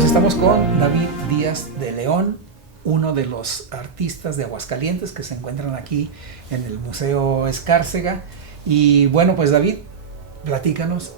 pues estamos con David Díaz de León, uno de los artistas de Aguascalientes que se encuentran aquí en el Museo Escárcega. Y bueno, pues David, platícanos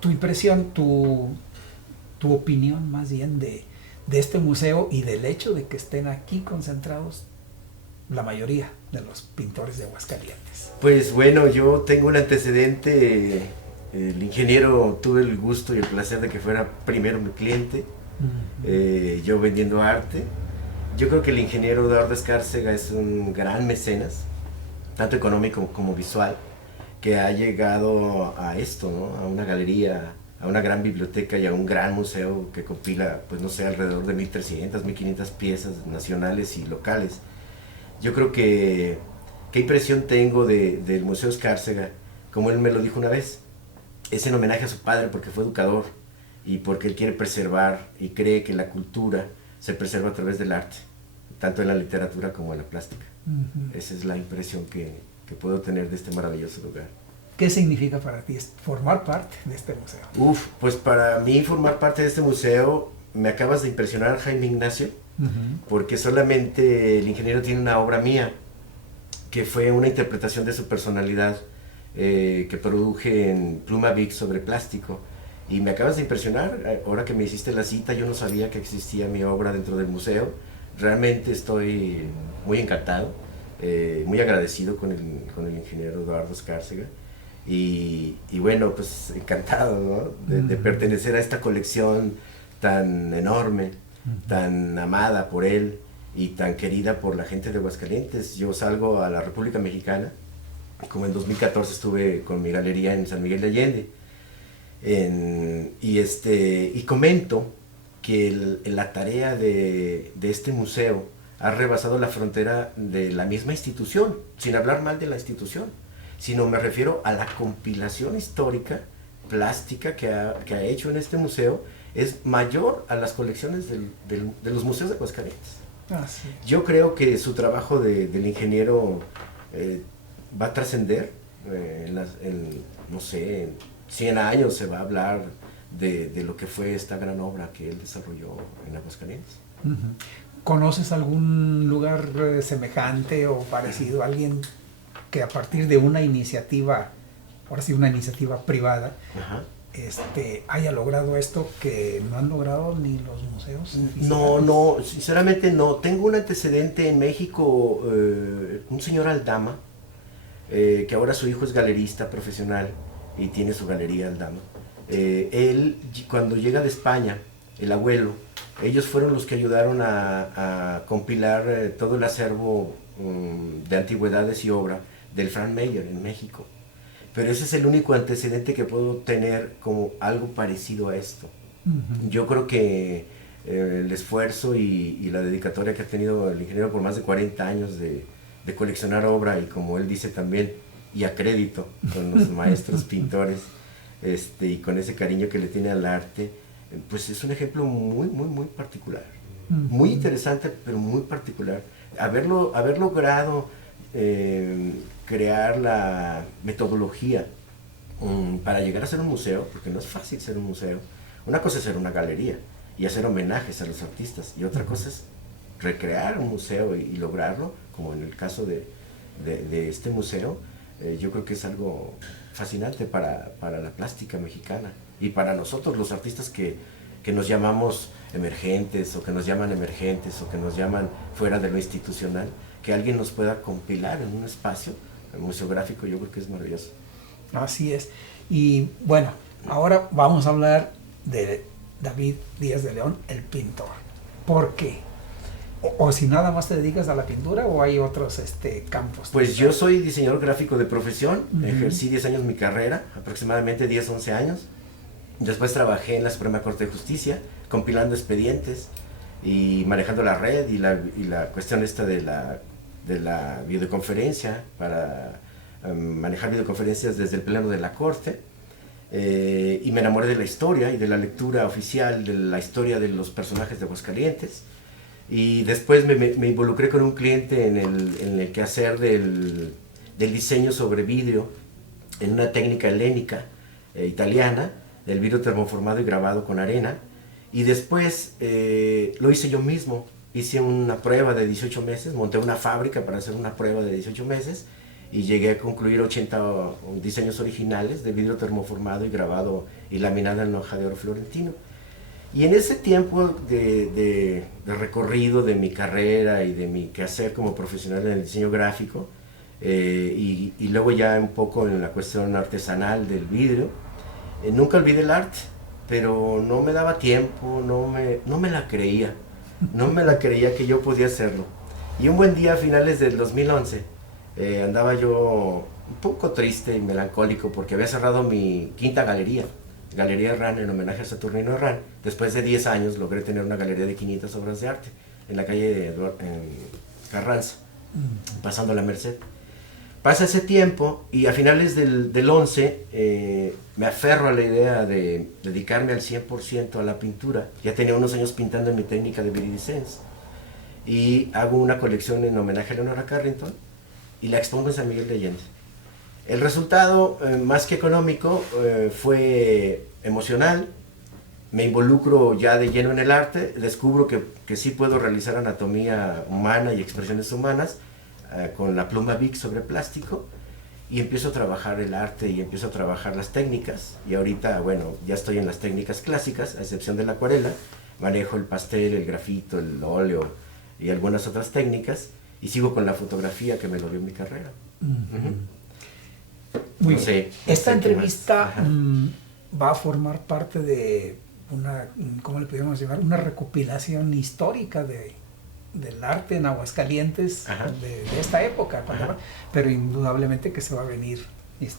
tu impresión, tu opinión más bien de este museo y del hecho de que estén aquí concentrados la mayoría de los pintores de Aguascalientes. Pues bueno, yo tengo un antecedente. El ingeniero, tuve el gusto y el placer de que fuera primero mi cliente, yo vendiendo arte. Yo creo que el ingeniero Eduardo Escárcega es un gran mecenas, tanto económico como visual, que ha llegado a esto, ¿no? A una galería, a una gran biblioteca y a un gran museo que compila, pues no sé, alrededor de 1.300, 1.500 piezas nacionales y locales. Yo creo que, ¿qué impresión tengo del Museo Escárcega? Como él me lo dijo una vez, es en homenaje a su padre porque fue educador y porque él quiere preservar y cree que la cultura se preserva a través del arte, tanto en la literatura como en la plástica. Esa es la impresión que puedo tener de este maravilloso lugar. ¿Qué significa para ti formar parte de este museo? Pues para mí formar parte de este museo, me acabas de impresionar, Jaime Ignacio, porque solamente el ingeniero tiene una obra mía, que fue una interpretación de su personalidad, que produje en Pluma Big sobre plástico. Y me acabas de impresionar, ahora que me hiciste la cita, yo no sabía que existía mi obra dentro del museo. Realmente estoy muy encantado, muy agradecido con el ingeniero Eduardo Escárcega. Y bueno, pues encantado, ¿no? de pertenecer a esta colección tan enorme, tan amada por él y tan querida por la gente de Aguascalientes. Yo salgo a la República Mexicana, como en 2014 estuve con mi galería en San Miguel de Allende, y comento que la tarea de este museo ha rebasado la frontera de la misma institución, sin hablar mal de la institución, sino me refiero a la compilación histórica, plástica que ha hecho en este museo, es mayor a las colecciones de los museos de Aguascalientes. Sí. Yo creo que su trabajo del ingeniero va a trascender, no sé, en 100 años se va a hablar de lo que fue esta gran obra que él desarrolló en Aguascalientes. ¿Conoces algún lugar semejante o parecido? Alguien que a partir de una iniciativa, ahora sí una iniciativa privada, haya logrado esto que no han logrado ni los museos? No, sinceramente no. Tengo un antecedente en México, un señor Aldama, que ahora su hijo es galerista profesional y tiene su galería Aldama. Él, cuando llega de España, el abuelo, ellos fueron los que ayudaron a compilar todo el acervo de antigüedades y obra del Frank Mayer en México. Pero ese es el único antecedente que puedo tener como algo parecido a esto. Yo creo que el esfuerzo y la dedicatoria que ha tenido el ingeniero por más de 40 años de coleccionar obra, y como él dice también, y a crédito con los maestros pintores, y con ese cariño que le tiene al arte, pues es un ejemplo muy, muy, muy particular. Muy interesante, pero muy particular. Haber logrado crear la metodología para llegar a ser un museo, porque no es fácil ser un museo. Una cosa es ser una galería y hacer homenajes a los artistas, y otra cosa es recrear un museo y lograrlo, como en el caso de este museo. Yo creo que es algo fascinante para la plástica mexicana y para nosotros los artistas que nos llamamos emergentes, o que nos llaman emergentes, o que nos llaman fuera de lo institucional, que alguien nos pueda compilar en un espacio museográfico. Yo creo que es maravilloso. Así es. Y bueno, ahora vamos a hablar de David Díaz de León, el pintor. ¿Por qué? O si nada más te dedicas a la pintura, o hay otros campos. Pues yo soy diseñador gráfico de profesión, ejercí 10 años mi carrera, aproximadamente 10, 11 años. Después trabajé en la Suprema Corte de Justicia, compilando expedientes y manejando la red y la cuestión esta de la videoconferencia, para manejar videoconferencias desde el pleno de la Corte. Y me enamoré de la historia y de la lectura oficial de la historia de los personajes de Aguascalientes. Y después me involucré con un cliente en el quehacer del diseño sobre vidrio, en una técnica helénica italiana, el vidrio termoformado y grabado con arena. Y después lo hice yo mismo. Hice una prueba de 18 meses, monté una fábrica para hacer una prueba de 18 meses y llegué a concluir 80 diseños originales de vidrio termoformado y grabado y laminado en hoja de oro florentino. Y en ese tiempo de recorrido de mi carrera y de mi quehacer como profesional en el diseño gráfico, y luego ya un poco en la cuestión artesanal del vidrio, nunca olvidé el arte, pero no me daba tiempo, no me la creía. No me la creía que yo podía hacerlo. Y un buen día a finales del 2011 andaba yo un poco triste y melancólico porque había cerrado mi quinta galería, Galería Herrán, en homenaje a Saturnino Herrán. Después de 10 años logré tener una galería de 500 obras de arte en la calle en Carranza, pasando la Merced. Pasa ese tiempo y a finales del 11 me aferro a la idea de dedicarme al 100% a la pintura. Ya tenía unos años pintando en mi técnica de viridescence y hago una colección en homenaje a Leonora Carrington y la expongo en San Miguel de Allende. El resultado, más que económico, fue emocional. Me involucro ya de lleno en el arte, descubro que sí puedo realizar anatomía humana y expresiones humanas con la pluma Bic sobre plástico, y empiezo a trabajar el arte y empiezo a trabajar las técnicas. Y ahorita, bueno, ya estoy en las técnicas clásicas, a excepción de la acuarela. Manejo el pastel, el grafito, el óleo y algunas otras técnicas, y sigo con la fotografía que me lo dio mi carrera. Muy no bien. sé, Esta no sé entrevista va a formar parte de una, ¿cómo le podríamos llamar? Una recopilación histórica del arte en Aguascalientes de esta época, pero indudablemente que se va a venir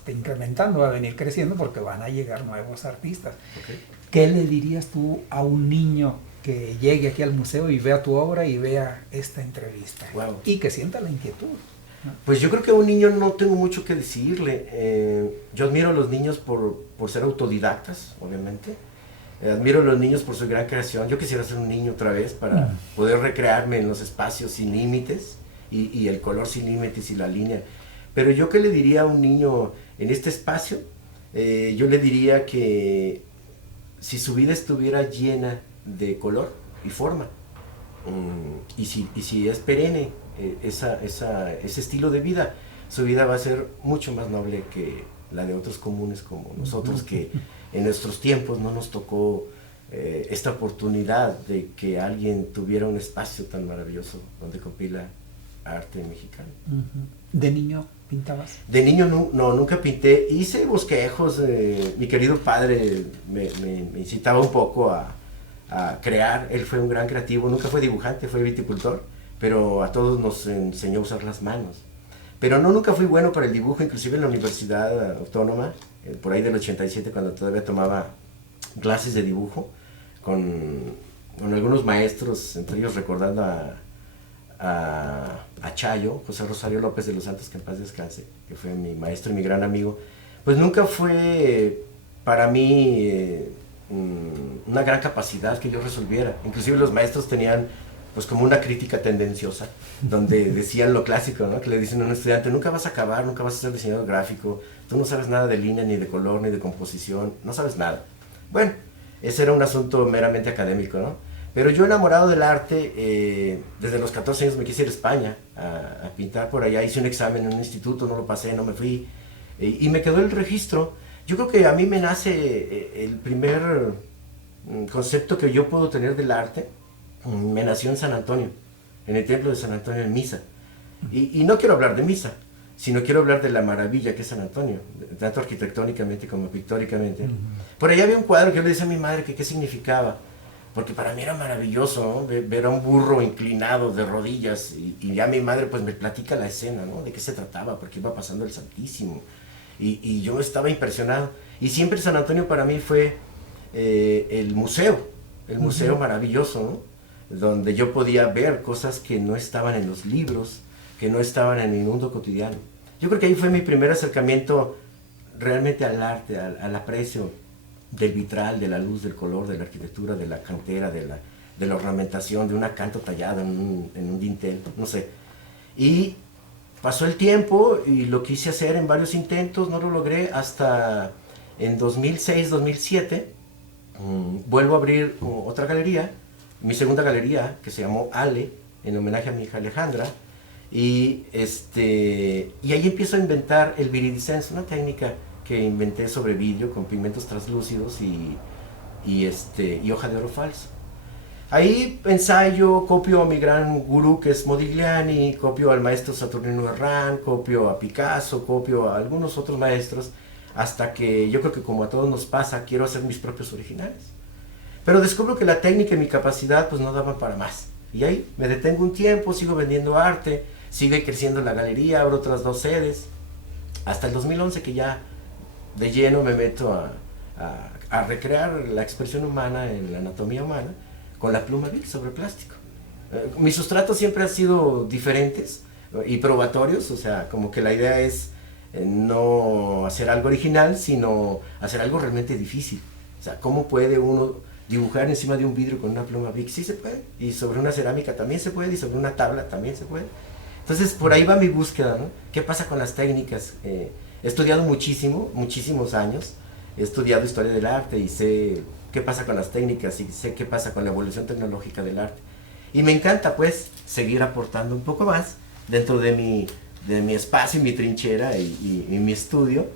incrementando, va a venir creciendo porque van a llegar nuevos artistas. Okay. ¿Qué le dirías tú a un niño que llegue aquí al museo y vea tu obra y vea esta entrevista? Wow. Y que sienta la inquietud. Pues yo creo que a un niño no tengo mucho que decirle. Yo admiro a los niños por ser autodidactas, obviamente. Admiro a los niños por su gran creación. Yo quisiera ser un niño otra vez para poder recrearme en los espacios sin límites y el color sin límites y la línea. Pero yo qué le diría a un niño en este espacio, yo le diría que si su vida estuviera llena de color y forma, y si es perenne ese estilo de vida, su vida va a ser mucho más noble que la de otros comunes como nosotros, que en nuestros tiempos no nos tocó esta oportunidad de que alguien tuviera un espacio tan maravilloso donde compila arte mexicano. ¿De niño pintabas? De niño no, nunca pinté. Hice bosquejos. Mi querido padre me incitaba un poco a crear. Él fue un gran creativo, nunca fue dibujante, fue viticultor, pero a todos nos enseñó a usar las manos. Pero nunca fui bueno para el dibujo, inclusive en la Universidad Autónoma, por ahí del 87, cuando todavía tomaba clases de dibujo, con algunos maestros, entre ellos recordando a Chayo, José Rosario López de los Santos, que en paz descanse, que fue mi maestro y mi gran amigo. Pues nunca fue para mí una gran capacidad que yo resolviera. Inclusive los maestros tenían pues como una crítica tendenciosa, donde decían lo clásico, ¿no? Que le dicen a un estudiante: nunca vas a acabar, nunca vas a ser diseñador gráfico, tú no sabes nada de línea, ni de color, ni de composición, no sabes nada. Bueno, ese era un asunto meramente académico, ¿no? Pero yo, enamorado del arte, desde los 14 años me quise ir a España a pintar por allá. Hice un examen en un instituto, no lo pasé, no me fui, y me quedó el registro. Yo creo que a mí me nace el primer concepto que yo puedo tener del arte. Me nació en San Antonio, en el templo de San Antonio, en misa. Y no quiero hablar de misa, sino quiero hablar de la maravilla que es San Antonio, tanto arquitectónicamente como pictóricamente. Por allá había un cuadro que yo le decía a mi madre que qué significaba, porque para mí era maravilloso, ¿no? Ver a un burro inclinado de rodillas, y ya mi madre pues me platica la escena, ¿no? De qué se trataba, porque iba pasando el Santísimo, y yo estaba impresionado. Y siempre San Antonio para mí fue el museo maravilloso, ¿no? Donde yo podía ver cosas que no estaban en los libros, que no estaban en el mundo cotidiano. Yo creo que ahí fue mi primer acercamiento realmente al arte, al aprecio del vitral, de la luz, del color, de la arquitectura, de la cantera, de la ornamentación, de un acanto tallado en un dintel, no sé. Y pasó el tiempo y lo quise hacer en varios intentos, no lo logré hasta en 2006, 2007, vuelvo a abrir otra galería, mi segunda galería, que se llamó Ale, en homenaje a mi hija Alejandra, y ahí empiezo a inventar el viridescence, una técnica que inventé sobre vidrio con pigmentos translúcidos y hoja de oro falso. Ahí ensayo, copio a mi gran gurú que es Modigliani, copio al maestro Saturnino Herrán, copio a Picasso, copio a algunos otros maestros, hasta que yo creo que como a todos nos pasa, quiero hacer mis propios originales. Pero descubro que la técnica y mi capacidad pues no daban para más. Y ahí me detengo un tiempo, sigo vendiendo arte, sigue creciendo la galería, abro otras 2 sedes, hasta el 2011 que ya de lleno me meto a recrear la expresión humana en la anatomía humana con la pluma Bic sobre plástico. Mis sustratos siempre han sido diferentes y probatorios, o sea, como que la idea es no hacer algo original, sino hacer algo realmente difícil. O sea, ¿cómo puede uno dibujar encima de un vidrio con una pluma Bic? Sí se puede, y sobre una cerámica también se puede, y sobre una tabla también se puede. Entonces, por ahí va mi búsqueda, ¿no? ¿Qué pasa con las técnicas? He estudiado muchísimos años, he estudiado historia del arte y sé qué pasa con las técnicas y sé qué pasa con la evolución tecnológica del arte. Y me encanta, pues, seguir aportando un poco más dentro de mi espacio y mi trinchera y mi estudio.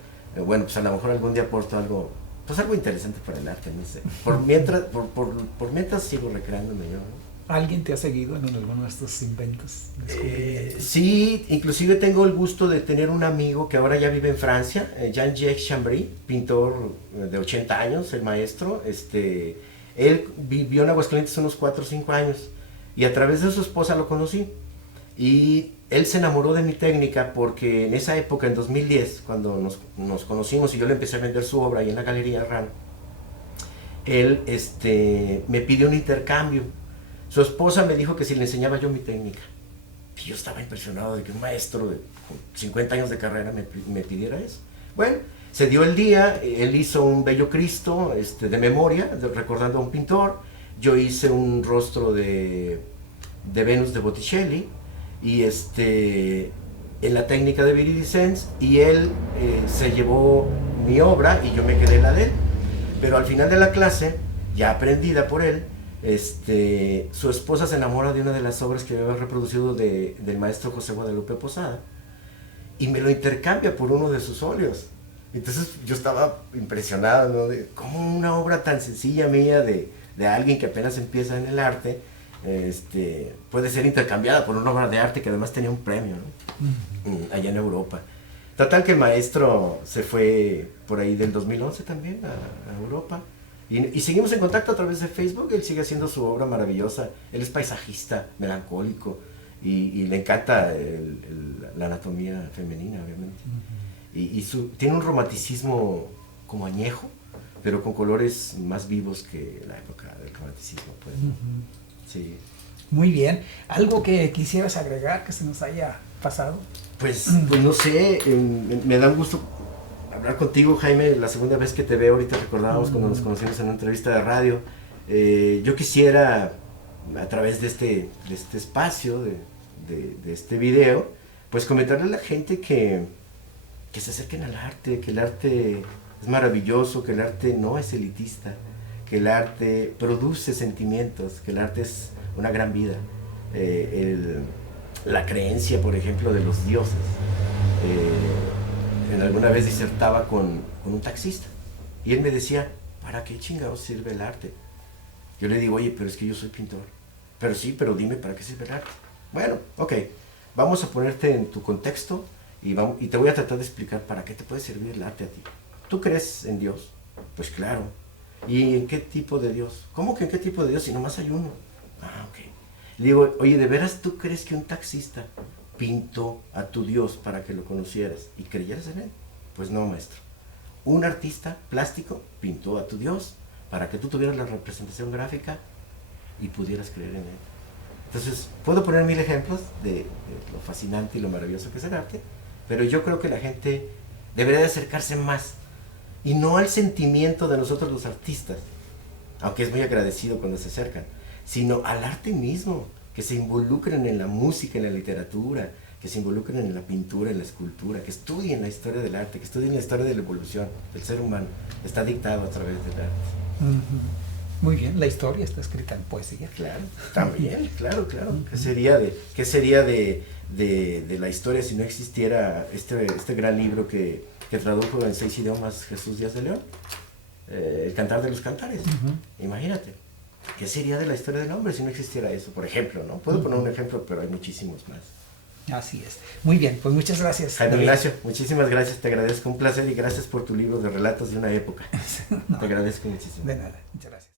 Bueno, pues a lo mejor algún día aporto algo, pues algo interesante para el arte, no sé. Por mientras sigo recreándome yo, ¿no? ¿Alguien te ha seguido en alguno de estos inventos? Sí, inclusive tengo el gusto de tener un amigo que ahora ya vive en Francia, Jean-Jacques Chambry, pintor de 80 años, el maestro. Él vivió en Aguascalientes unos 4 o 5 años y a través de su esposa lo conocí. Y él se enamoró de mi técnica porque en esa época, en 2010, cuando nos conocimos y yo le empecé a vender su obra ahí en la Galería Herrán, él me pidió un intercambio. Su esposa me dijo que si le enseñaba yo mi técnica. Y yo estaba impresionado de que un maestro de 50 años de carrera me pidiera eso. Bueno, se dio el día, él hizo un bello Cristo de memoria, recordando a un pintor. Yo hice un rostro de Venus de Botticelli, y en la técnica de viridescence, y él se llevó mi obra y yo me quedé la de él. Pero al final de la clase, ya aprendida por él, su esposa se enamora de una de las obras que yo había reproducido del maestro José Guadalupe Posada y me lo intercambia por uno de sus óleos. Entonces yo estaba impresionado, ¿no? De cómo una obra tan sencilla mía de alguien que apenas empieza en el arte puede ser intercambiada por una obra de arte que además tenía un premio, ¿no? Allá en Europa. Total que el maestro se fue por ahí del 2011 también a Europa. Y seguimos en contacto a través de Facebook. Él sigue haciendo su obra maravillosa. Él es paisajista, melancólico, y le encanta la anatomía femenina, obviamente. Tiene un romanticismo como añejo, pero con colores más vivos que la época del romanticismo, pues. Sí. Muy bien. ¿Algo que quisieras agregar que se nos haya pasado? Pues no sé, me da un gusto hablar contigo, Jaime. La segunda vez que te veo, ahorita recordábamos cuando nos conocimos en una entrevista de radio. Yo quisiera, a través de este espacio, de este video, pues comentarle a la gente que se acerquen al arte, que el arte es maravilloso, que el arte no es elitista, que el arte produce sentimientos, que el arte es una gran vida. La creencia, por ejemplo, de los dioses. En alguna vez disertaba con un taxista y él me decía, ¿para qué chingados sirve el arte? Yo le digo, oye, pero es que yo soy pintor. Pero sí, pero dime, ¿para qué sirve el arte? Bueno, ok, vamos a ponerte en tu contexto y te voy a tratar de explicar para qué te puede servir el arte a ti. ¿Tú crees en Dios? Pues claro. ¿Y en qué tipo de Dios? ¿Cómo que en qué tipo de Dios si nomás hay uno? Ah, ok. Le digo, oye, ¿de veras tú crees que un taxista pintó a tu Dios para que lo conocieras y creyeras en él? Pues no, maestro. Un artista plástico pintó a tu Dios para que tú tuvieras la representación gráfica y pudieras creer en él. Entonces, puedo poner 1000 ejemplos de lo fascinante y lo maravilloso que es el arte, pero yo creo que la gente debería de acercarse más, y no al sentimiento de nosotros los artistas, aunque es muy agradecido cuando se acercan, sino al arte mismo, que se involucren en la música, en la literatura, que se involucren en la pintura, en la escultura, que estudien la historia del arte, que estudien la historia de la evolución del ser humano. Está dictado a través del arte. Muy bien, la historia está escrita en poesía. Claro, también, claro. ¿Qué sería de la historia si no existiera este gran libro que tradujo en 6 idiomas Jesús Díaz de León? El Cantar de los Cantares. Imagínate. ¿Qué sería de la historia del hombre si no existiera eso? Por ejemplo, ¿no? Puedo poner un ejemplo, pero hay muchísimos más. Así es. Muy bien, pues muchas gracias. Jaime David. Ignacio, muchísimas gracias, te agradezco, un placer y gracias por tu libro de relatos de una época. No, Te agradezco muchísimo. de nada, muchas gracias.